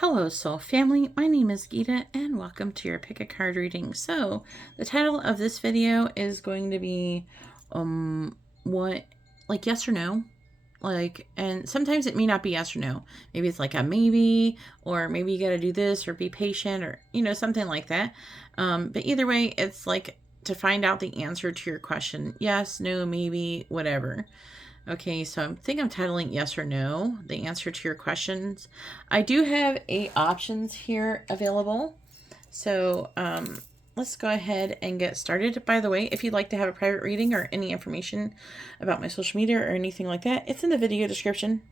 Hello, soul family. My name is Geeta, and welcome to your pick a card reading. So, the title of this video is going to be, yes or no. And sometimes it may not be yes or no. Maybe it's like a maybe, or maybe you got to do this, or be patient, or, something like that. But either way, it's like to find out the answer to your question. Yes, no, maybe, whatever. Okay, so I think I'm titling yes or no, the answer to your questions. I do have 8 options here available. So let's go ahead and get started. By the way, if you'd like to have a private reading or any information about my social media or anything like that, it's in the video description.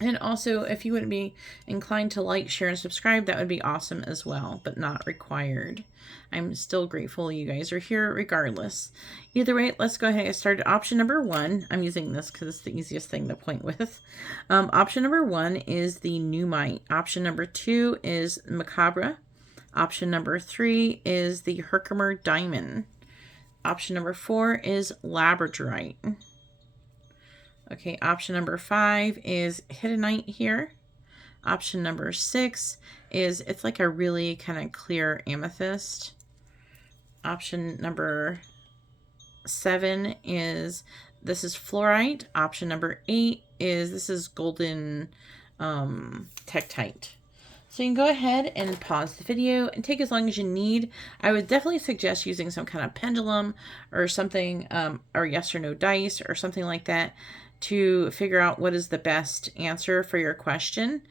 And also, if you wouldn't be inclined to like, share, and subscribe, that would be awesome as well, but not required. I'm still grateful you guys are here regardless. Either way, let's go ahead and get started. Option number 1, I'm using this because it's the easiest thing to point with. Option number 1 is the Numite. Option number 2 is Macabre. Option number 3 is the Herkimer Diamond. Option number 4 is Labradorite. Okay, option number 5 is Hiddenite here. Option number 6 is, it's like a really kind of clear amethyst. Option number 7 is, this is Fluorite. Option number 8 is, this is Golden Tektite. So you can go ahead and pause the video and take as long as you need. I would definitely suggest using some kind of pendulum or something, or yes or no dice or something like that, to figure out what is the best answer for your question,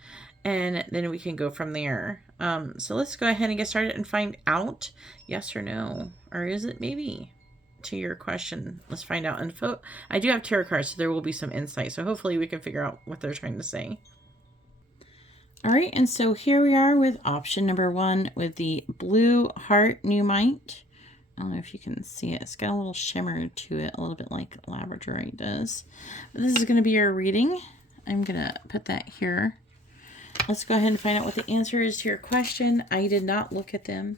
and then we can go from there. So let's go ahead and get started and find out yes or no, or is it maybe, to your question. Let's find out. And I do have tarot cards, so there will be some insight, so hopefully we can figure out what they're trying to say. All right, and so here we are with option number 1 with the Blue Heart Numite. I don't know if you can see it. It's got a little shimmer to it, a little bit like Labradorite does. But this is going to be your reading. I'm going to put that here. Let's go ahead and find out what the answer is to your question. I did not look at them.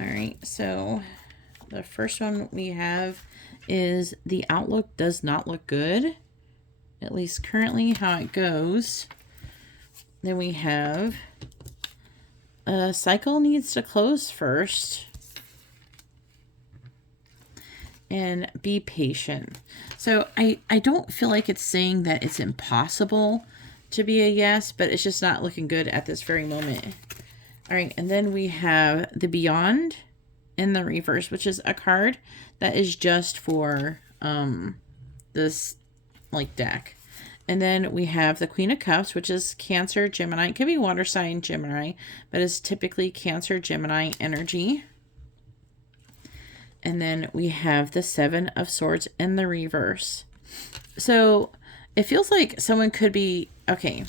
All right, so the first one we have is the outlook does not look good, at least currently how it goes. Then we have a cycle needs to close first. And be patient. So I don't feel like it's saying that it's impossible to be a yes, but it's just not looking good at this very moment. All right, and then we have the Beyond in the reverse, which is a card that is just for this like deck. And then we have the Queen of Cups, which is Cancer, Gemini. It could be water sign Gemini, but it's typically Cancer, Gemini energy. And then we have the 7 of Swords in the reverse. So it feels like someone could be, okay.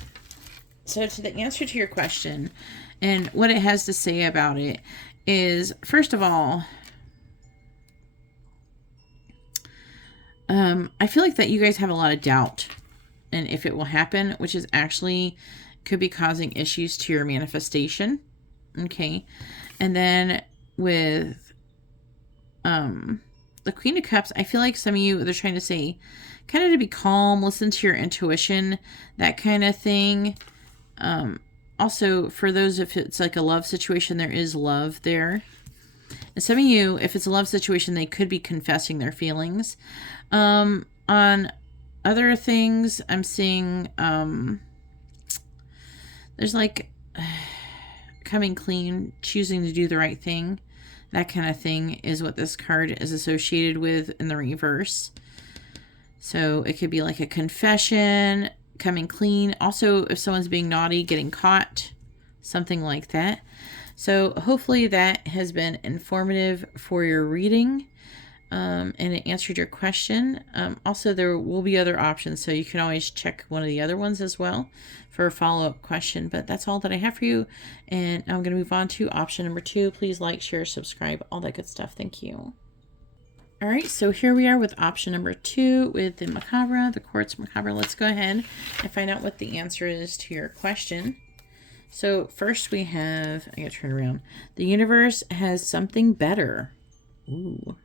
So to the answer to your question and what it has to say about it is, first of all, I feel like that you guys have a lot of doubt and if it will happen, which is actually could be causing issues to your manifestation. Okay. And then with the Queen of Cups, I feel like some of you, they're trying to say kind of to be calm, listen to your intuition, that kind of thing. Also, for those, if it's like a love situation, there is love there. And some of you, if it's a love situation, they could be confessing their feelings. On other things, I'm seeing there's like coming clean, choosing to do the right thing. That kind of thing is what this card is associated with in the reverse. So it could be like a confession, coming clean. Also, if someone's being naughty, getting caught, something like that. So hopefully that has been informative for your reading, and it answered your question. Also, there will be other options, so you can always check one of the other ones as well for a follow-up question. But that's all that I have for you, and I'm going to move on to option number 2. Please like, share, subscribe, all that good stuff. Thank you. All right, so here we are with option number 2 with the Macabre, the Quartz Macabre. Let's go ahead and find out what the answer is to your question. So first we have, I gotta turn around. The universe has something better. Ooh.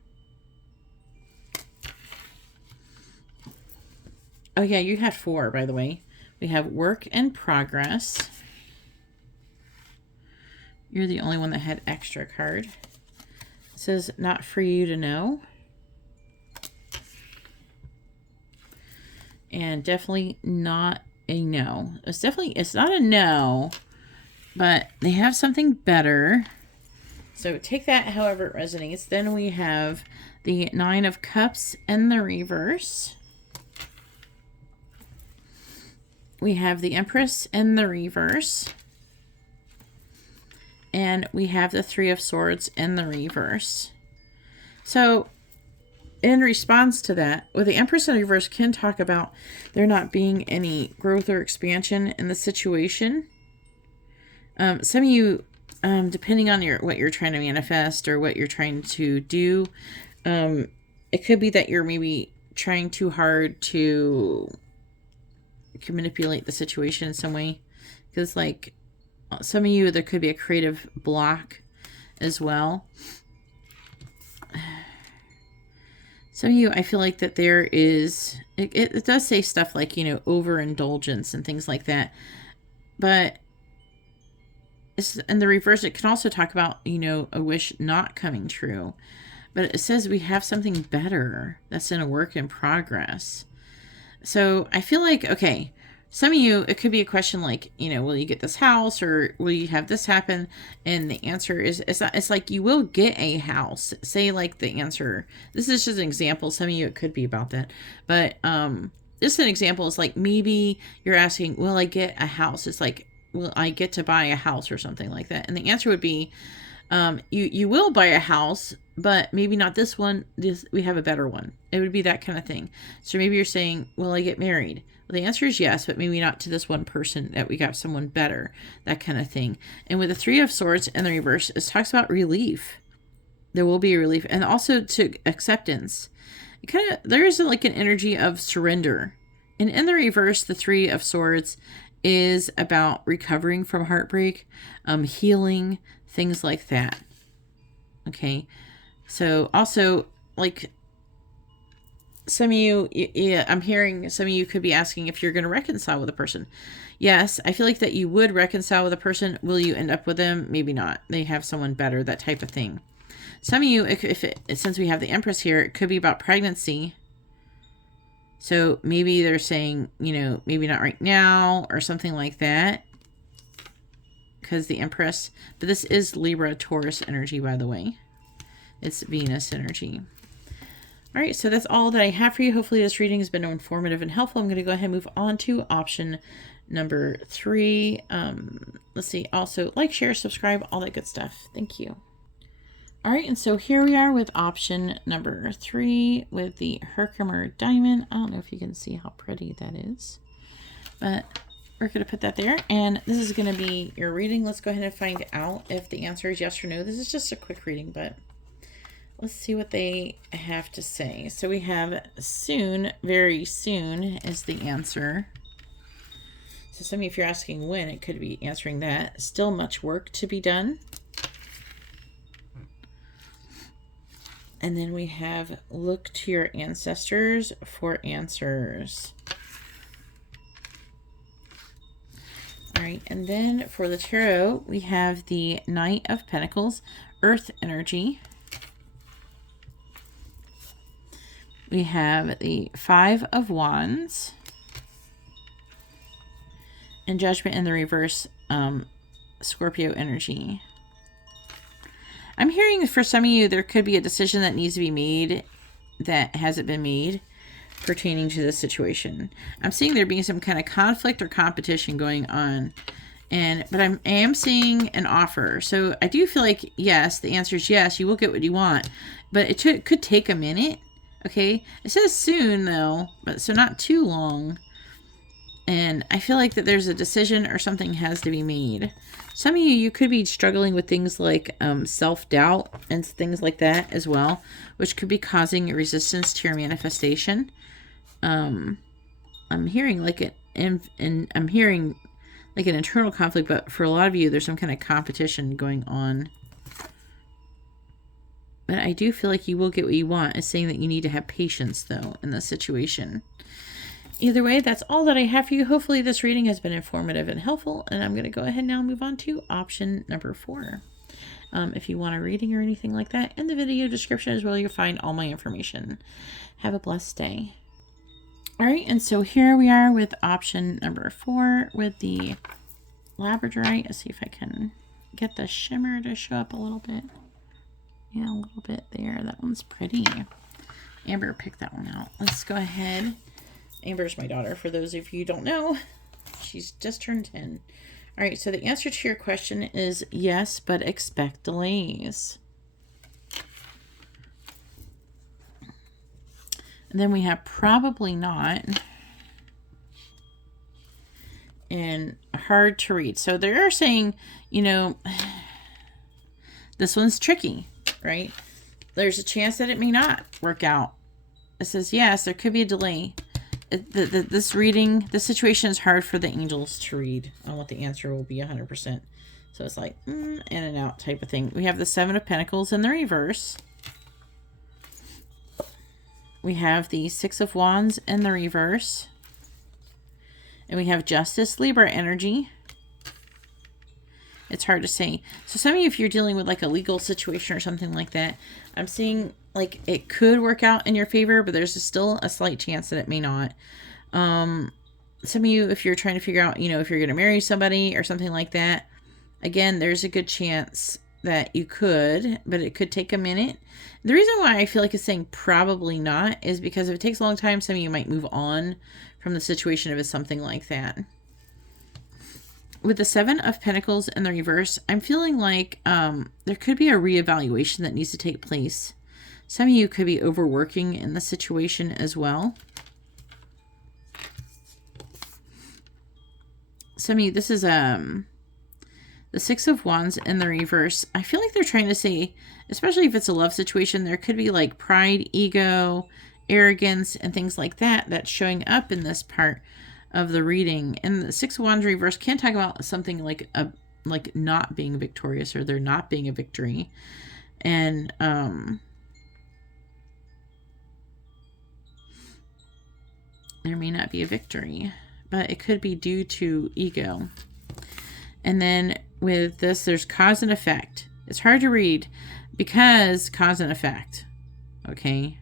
Oh yeah, you had 4, by the way. We have work in progress. You're the only one that had extra card. It says, not for you to know. And definitely not a no. It's not a no, but they have something better. So take that however it resonates. Then we have the Nine of Cups in the reverse. We have the Empress in the reverse. And we have the Three of Swords in the reverse. So in response to that, with the Empress in reverse can talk about there not being any growth or expansion in the situation. Some of you, depending on what you're trying to manifest or what you're trying to do, it could be that you're maybe trying too hard to manipulate the situation in some way. Because like some of you, there could be a creative block as well. Some of you, I feel like that there is, it does say stuff like, you know, overindulgence and things like that. But in the reverse, it can also talk about, you know, a wish not coming true. But it says we have something better that's in a work in progress. So I feel like, okay, some of you, it could be a question like, you know, will you get this house or will you have this happen? And the answer is, it's like you will get a house. Say like the answer, this is just an example. Some of you, it could be about that. But just an example is like maybe you're asking, will I get a house? It's like, will I get to buy a house or something like that? And the answer would be, you will buy a house, but maybe not this one. We have a better one. It would be that kind of thing. So maybe you're saying, will I get married? Well, the answer is yes, but maybe not to this one person, that we got someone better, that kind of thing. And with the Three of Swords in the reverse, it talks about relief. There will be a relief, and also to acceptance. It kind of, there is like an energy of surrender. And in the reverse, the Three of Swords is about recovering from heartbreak, healing, things like that. Okay. So also like some of you, I'm hearing some of you could be asking if you're going to reconcile with a person. Yes, I feel like that you would reconcile with a person. Will you end up with them? Maybe not. They have someone better, that type of thing. Some of you, since we have the Empress here, it could be about pregnancy. So maybe they're saying, you know, maybe not right now or something like that. Because the Empress, but this is Libra Taurus energy, by the way. It's Venus energy. All right, so that's all that I have for you. Hopefully this reading has been informative and helpful. I'm going to go ahead and move on to option number 3. Let's see. Also, like, share, subscribe, all that good stuff. Thank you. All right, and so here we are with option number 3 with the Herkimer diamond. I don't know if you can see how pretty that is, but we're going to put that there. And this is going to be your reading. Let's go ahead and find out if the answer is yes or no. This is just a quick reading, but let's see what they have to say. So we have soon, very soon is the answer. So some of you, if you're asking when, it could be answering that. Still much work to be done. And then we have look to your ancestors for answers. All right, and then for the tarot, we have the Knight of Pentacles, Earth energy. We have the Five of Wands. And Judgment in the reverse, Scorpio energy. I'm hearing for some of you, there could be a decision that needs to be made that hasn't been made pertaining to this situation. I'm seeing there being some kind of conflict or competition going on. But I am seeing an offer. So I do feel like, yes, the answer is yes, you will get what you want. But it could take a minute. Okay. It says soon though, but so not too long. And I feel like that there's a decision or something has to be made. Some of you could be struggling with things like self-doubt and things like that as well, which could be causing a resistance to your manifestation. I'm hearing like I'm hearing like an internal conflict, but for a lot of you, there's some kind of competition going on. But I do feel like you will get what you want. It's saying that you need to have patience though in this situation. Either way, that's all that I have for you. Hopefully this reading has been informative and helpful, and I'm going to go ahead now and move on to option number 4. If you want a reading or anything like that, in the video description is where you'll find all my information. Have a blessed day. All right, and so here we are with option number 4 with the labradorite. Let's see if I can get the shimmer to show up a little bit. Yeah, a little bit there. That one's pretty. Amber picked that one out. Let's go ahead. Amber's my daughter, for those of you who don't know. She's just turned 10. All right, so the answer to your question is yes, but expect delays. And then we have probably not and hard to read. So they're saying, you know, this one's tricky, right? There's a chance that it may not work out. It says, yes, there could be a delay. This situation is hard for the angels to read on what the answer will be 100%. So it's like in and out type of thing. We have the 7 of Pentacles in the reverse. We have the 6 of Wands in the reverse. And we have Justice, Libra energy. It's hard to say. So some of you, if you're dealing with like a legal situation or something like that, I'm seeing like it could work out in your favor, but there's still a slight chance that it may not. Some of you, if you're trying to figure out, you know, if you're going to marry somebody or something like that, again, there's a good chance that you could, but it could take a minute. The reason why I feel like it's saying probably not is because if it takes a long time, some of you might move on from the situation if it's something like that. With the 7 of Pentacles in the reverse, I'm feeling like there could be a reevaluation that needs to take place. Some of you could be overworking in the situation as well. Some of you, this is the 6 of Wands in the reverse. I feel like they're trying to say, especially if it's a love situation, there could be like pride, ego, arrogance, and things like that that's showing up in this part of the reading. And the 6 of Wands reverse can talk about something like not being victorious, or there not being a victory. And there may not be a victory, but it could be due to ego. And then with this, there's cause and effect. It's hard to read because cause and effect. Okay.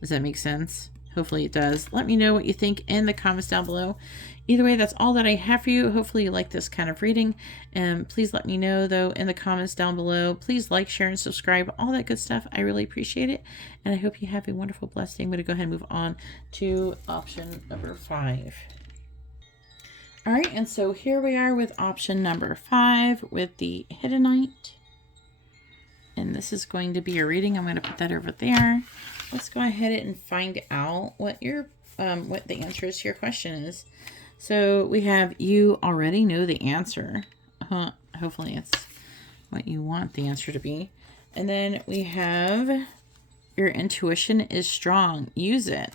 Does that make sense? Hopefully it does. Let me know what you think in the comments down below. Either way, that's all that I have for you. Hopefully you like this kind of reading. And please let me know, though, in the comments down below. Please like, share, and subscribe. All that good stuff. I really appreciate it. And I hope you have a wonderful, blessed day. I'm going to go ahead and move on to option number 5. All right, and so here we are with option number 5 with the Hiddenite. And this is going to be a reading. I'm going to put that over there. Let's go ahead and find out what your what the answer is to your question is. So we have, you already know the answer. Hopefully it's what you want the answer to be. And then we have, your intuition is strong. Use it.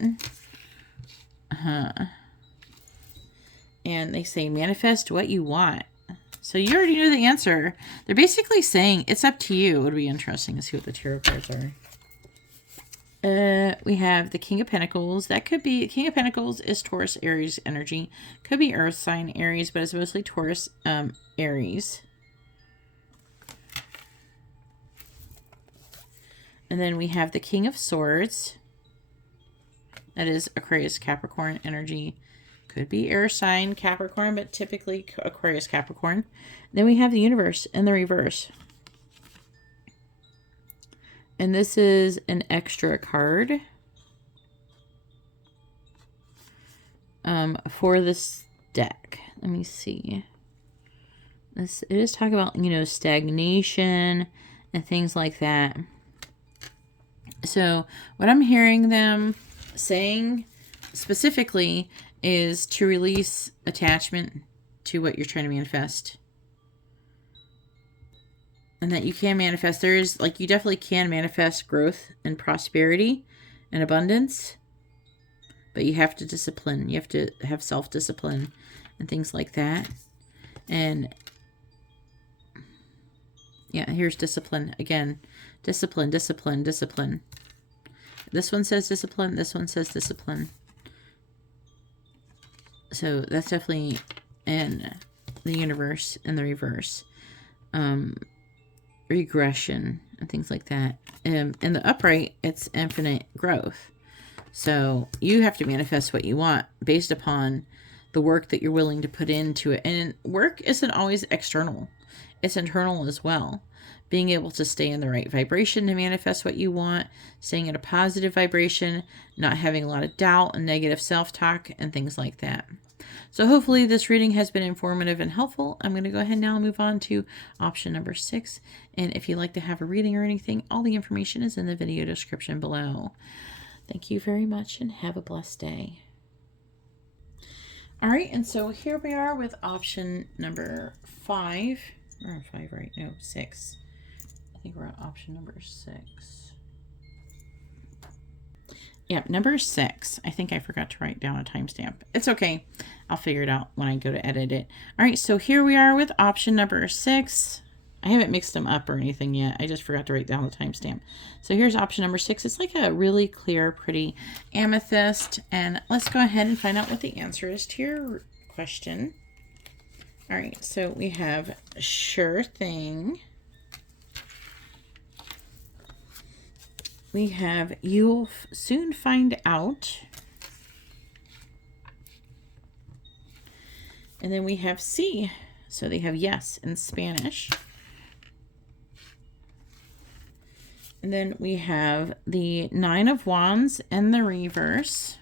And they say, manifest what you want. So you already know the answer. They're basically saying it's up to you. It would be interesting to see what the tarot cards are. We have the King of Pentacles. That could be, King of Pentacles is Taurus, Aries energy. Could be Earth sign Aries, but it's mostly Taurus, Aries. And then we have the King of Swords. That is Aquarius, Capricorn energy. Could be air sign Capricorn, but typically Aquarius, Capricorn. Then we have the Universe in the reverse. And this is an extra card for this deck. Let me see. It is talking about, you know, stagnation and things like that. So what I'm hearing them saying specifically is to release attachment to what you're trying to manifest. And that you can manifest. There is, like, you definitely can manifest growth and prosperity and abundance. But you have to discipline. You have to have self-discipline and things like that. And yeah, here's discipline. Again, discipline, discipline, discipline. this one says discipline. This one says discipline. So that's definitely in the universe in the reverse. Regression and things like that. In the upright, it's infinite growth. So you have to manifest what you want based upon the work that you're willing to put into it. And work isn't always external. It's internal as well. Being able to stay in the right vibration to manifest what you want, staying in a positive vibration, not having a lot of doubt and negative self-talk and things like that. So hopefully this reading has been informative and helpful. I'm going to go ahead now and move on to option number 6. And if you'd like to have a reading or anything, all the information is in the video description below. Thank you very much and have a blessed day. All right, and so here we are with option number 5. Or 5, right? No, 6. I think we're on option number 6. Yep, number 6. I think I forgot to write down a timestamp. It's okay. I'll figure it out when I go to edit it. All right, so here we are with option number 6. I haven't mixed them up or anything yet. I just forgot to write down the timestamp. So here's option number 6. It's like a really clear, pretty amethyst. And let's go ahead and find out what the answer is to your question. All right, so we have sure thing. We have you'll soon find out. And then we have C. So they have yes in Spanish. And then we have the 9 of Wands in the reverse.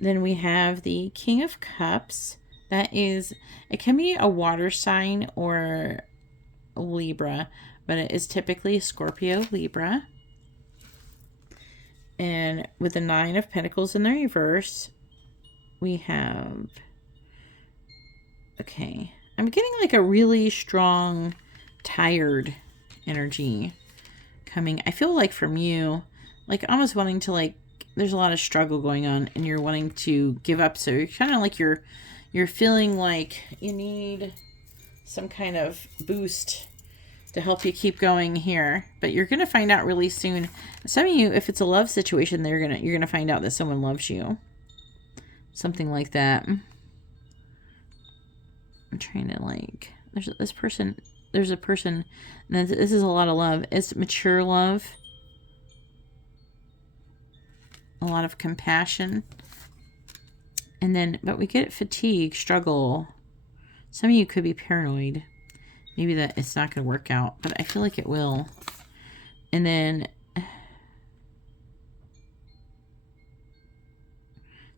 Then we have the King of Cups. That is, it can be a water sign or Libra, but it is typically Scorpio, Libra. And with the 9 of Pentacles in the reverse, we have, okay, I'm getting like a really strong, tired energy coming. I feel like from you, like almost wanting to, like, there's a lot of struggle going on and you're wanting to give up. So you're kind of like you're feeling like you need some kind of boost to help you keep going here, but you're going to find out really soon. Some of you, if it's a love situation, you're going to find out that someone loves you. Something like that. I'm trying to, like, there's a person, and this is a lot of love. It's mature love. A lot of compassion. And then, but we get fatigue, struggle. Some of you could be paranoid. Maybe that it's not going to work out, but I feel like it will. And then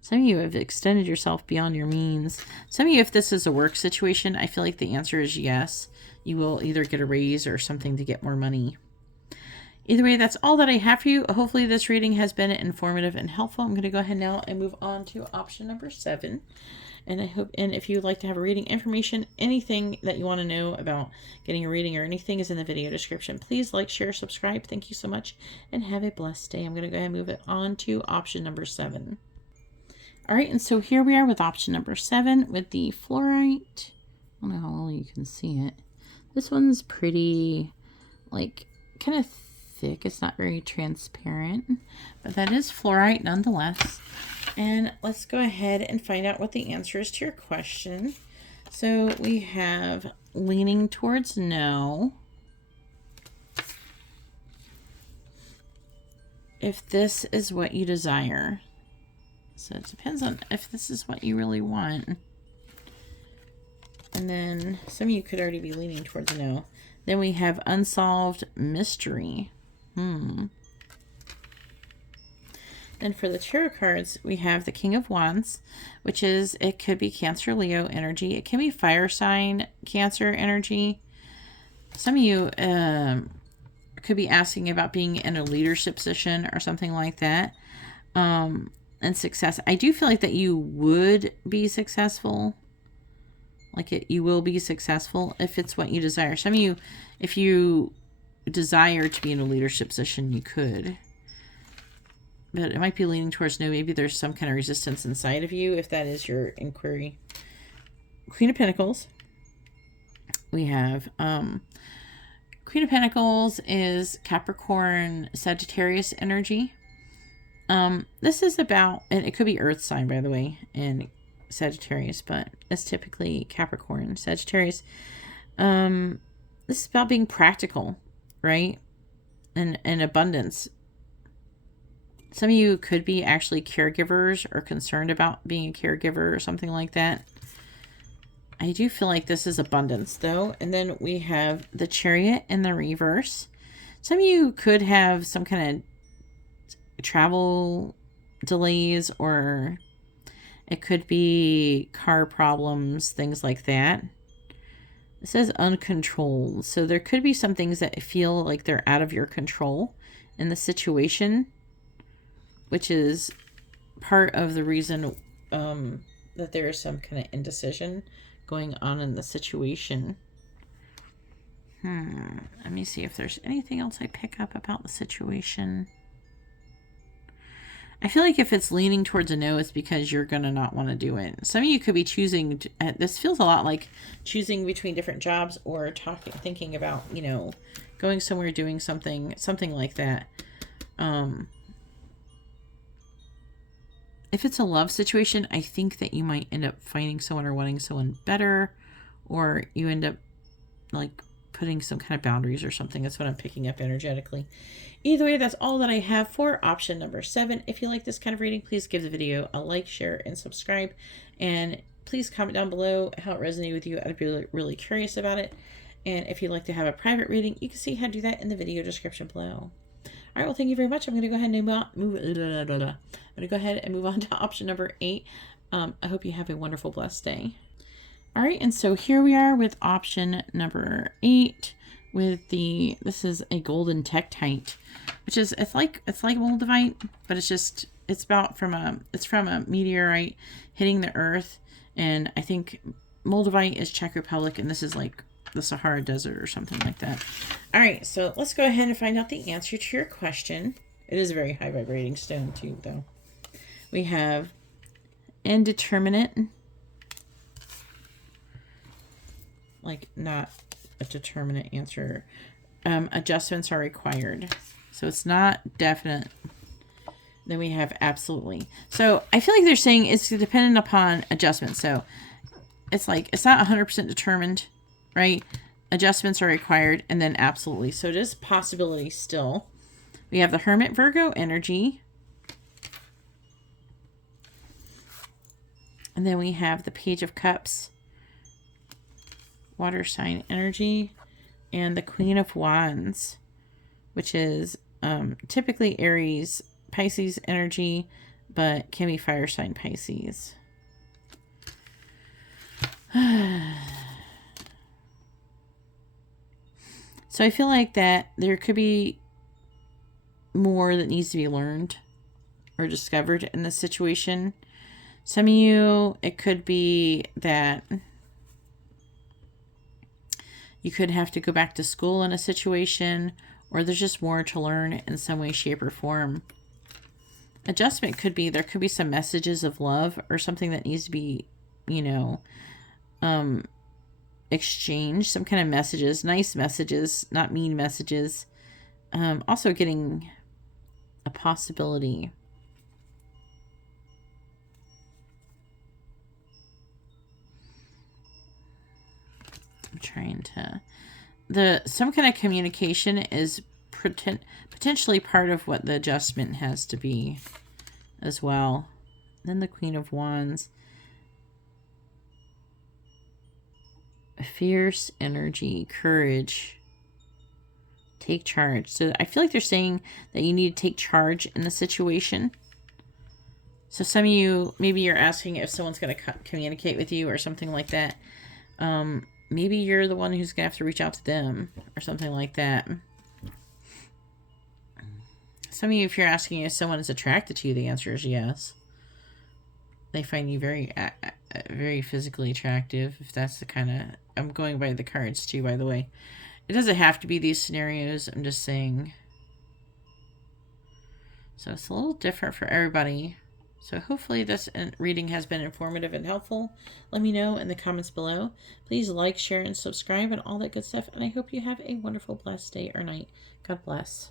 some of you have extended yourself beyond your means. Some of you, if this is a work situation, I feel like the answer is yes. You will either get a raise or something to get more money. Either way, that's all that I have for you. Hopefully this reading has been informative and helpful. I'm going to go ahead now and move on to option number 7. And I hope, and if you'd like to have a reading information, anything that you want to know about getting a reading or anything is in the video description. Please like, share, subscribe. Thank you so much and have a blessed day. I'm going to go ahead and move it on to option number 7. All right, and so here we are with option number 7 with the fluorite. I don't know how well you can see it. This one's pretty, like, kind of thick. It's not very transparent, but that is fluorite nonetheless. And let's go ahead and find out what the answer is to your question. So we have leaning towards no. If this is what you desire. So it depends on if this is what you really want. And then some of you could already be leaning towards no. Then we have unsolved mystery. Then for the tarot cards, we have the King of Wands, which is, it could be Cancer, Leo energy. It can be fire sign, Cancer energy. Some of you could be asking about being in a leadership position or something like that. And success. I do feel like that you would be successful. Like you will be successful if it's what you desire. Some of you, if you desire to be in a leadership position, you could. But it might be leaning towards no. Maybe there's some kind of resistance inside of you if that is your inquiry. Queen of Pentacles. We have Queen of Pentacles is Capricorn, Sagittarius energy. This is about, and it could be Earth sign, by the way, in Sagittarius, but it's typically Capricorn, Sagittarius. This is about being practical, right? And abundance. Some of you could be actually caregivers or concerned about being a caregiver or something like that. I do feel like this is abundance, though. And then we have the Chariot in the reverse. Some of you could have some kind of travel delays, or it could be car problems, things like that. It says uncontrolled. So there could be some things that feel like they're out of your control in the situation, which is part of the reason that there is some kind of indecision going on in the situation. Let me see if there's anything else I pick up about the situation. I feel like if it's leaning towards a no, it's because you're going to not want to do it. Some of you could be choosing, this feels a lot like choosing between different jobs or thinking about, you know, going somewhere, doing something like that. If it's a love situation, I think that you might end up finding someone or wanting someone better, or you end up like putting some kind of boundaries or something. That's what I'm picking up energetically. Either way, that's all that I have for option number 7. If you like this kind of reading, please give the video a like, share, and subscribe. And please comment down below how it resonated with you. I'd be really, really curious about it. And if you'd like to have a private reading, you can see how to do that in the video description below. All right, well, thank you very much. I'm going to go ahead and move on to option number 8. I hope you have a wonderful, blessed day. All right, and so here we are with option number 8 with this is a golden tektite, which is, it's like moldavite, but it's from a meteorite hitting the earth. And I think moldavite is Czech Republic, and this is like the Sahara Desert or something like that. All right, so let's go ahead and find out the answer to your question. It is a very high vibrating stone too, though. We have indeterminate, like not a determinate answer. Adjustments are required, so it's not definite. Then we have absolutely. So I feel like they're saying it's dependent upon adjustments. So it's like it's not 100% determined, right? Adjustments are required, and then absolutely. So it is possibility still. We have the Hermit, Virgo energy. And then we have the Page of Cups, water sign energy, and the Queen of Wands, which is typically Aries, Pisces energy, but can be fire sign Pisces. So I feel like that there could be more that needs to be learned or discovered in this situation. Some of you, it could be that you could have to go back to school in a situation, or there's just more to learn in some way, shape, or form. Adjustment could be, there could be some messages of love or something that needs to be, you know, exchanged. Some kind of messages, nice messages, not mean messages. Also getting a possibility. I'm trying to, some kind of communication is potentially part of what the adjustment has to be as well. Then the Queen of Wands. Fierce energy, courage, take charge. So I feel like they're saying that you need to take charge in the situation. So some of you, maybe you're asking if someone's going to communicate with you or something like that. Maybe you're the one who's going to have to reach out to them or something like that. Some of you, if you're asking if someone is attracted to you, the answer is yes. They find you very, very physically attractive, if that's the kind of... I'm going by the cards too, by the way. It doesn't have to be these scenarios. I'm just saying. So it's a little different for everybody. So hopefully this reading has been informative and helpful. Let me know in the comments below. Please like, share, and subscribe and all that good stuff. And I hope you have a wonderful, blessed day or night. God bless.